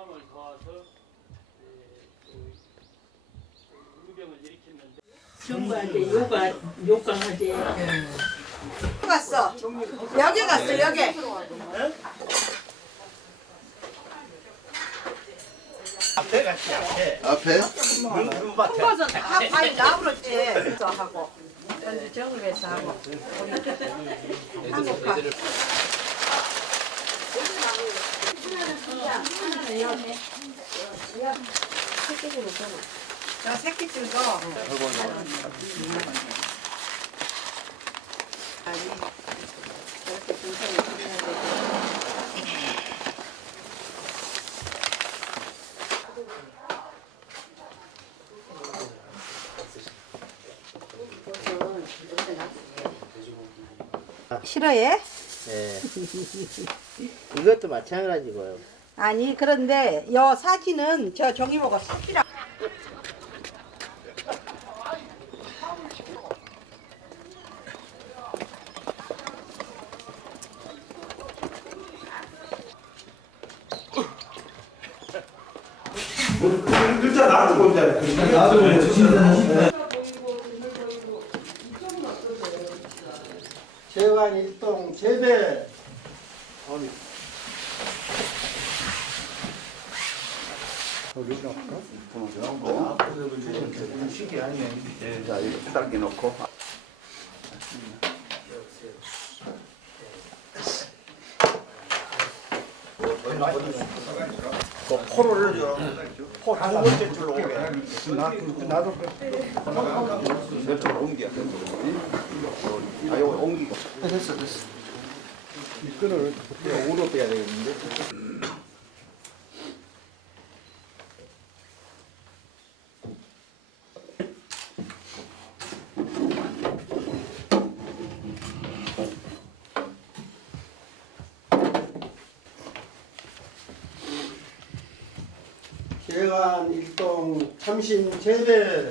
천함을 도와서 예, 그 유병을 일으켰는데 정부한테 요가 요강하지. 갔어. 여기 갔어 여기. 앞에 다 파이 나오랬지. 저 하고. 현재 정부에서 하고. 한국화. 아니 저렇게 분석을 해야 되고 싫어해? 예. 이것도 마찬가지고요. 아니 그런데 여 사진은 저 종이 보고 사기라 글자 나도 본다. 나도 재관 일동 재배. 자 이거 딱 놓고. 포로를 줘. 포두 번째 줄로 오게. 나도 저쪽으로 옮겨 아 이거 옮기고. 됐어 됐어 끈을 오로 빼야 되겠는데. 재관 일동 참신 재배.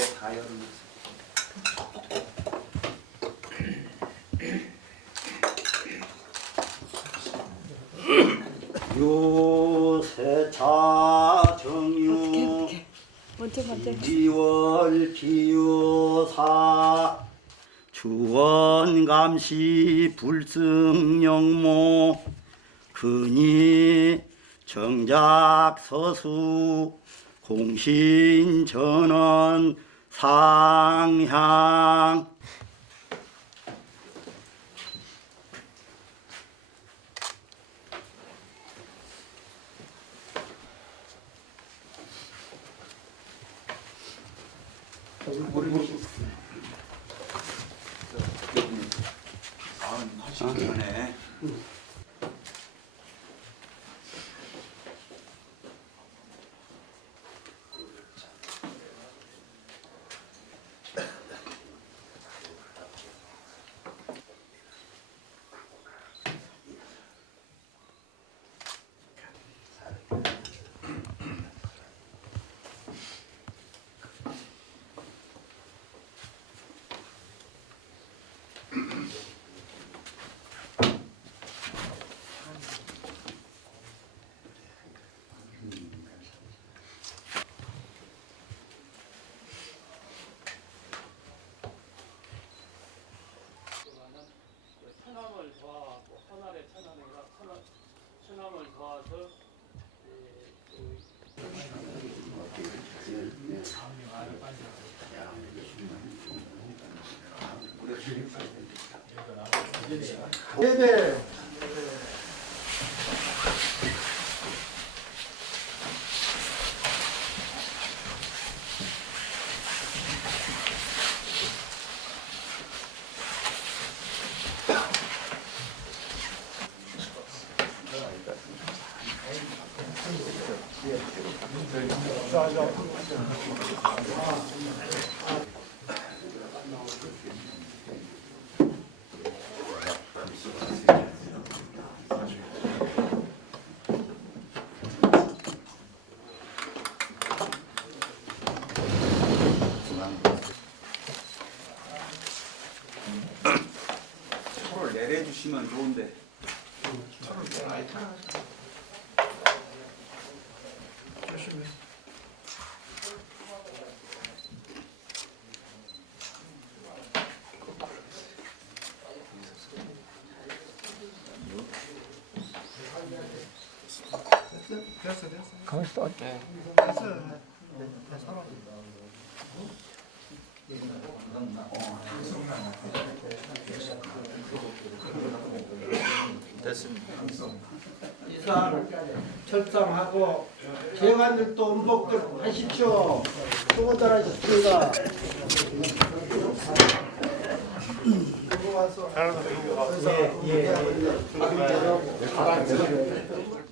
앞에 다 열어놨어. 유세차 정유 이월 기유사 주원감시 불승영모 근이 정작서수 공신전원 상향. 아 하시기 전에 네네. 내려주시면 좋은데. 이상 철상하고 재관들도 음복들 하십시오. 수고들 하셨습니다. 예, 예. 한 가지.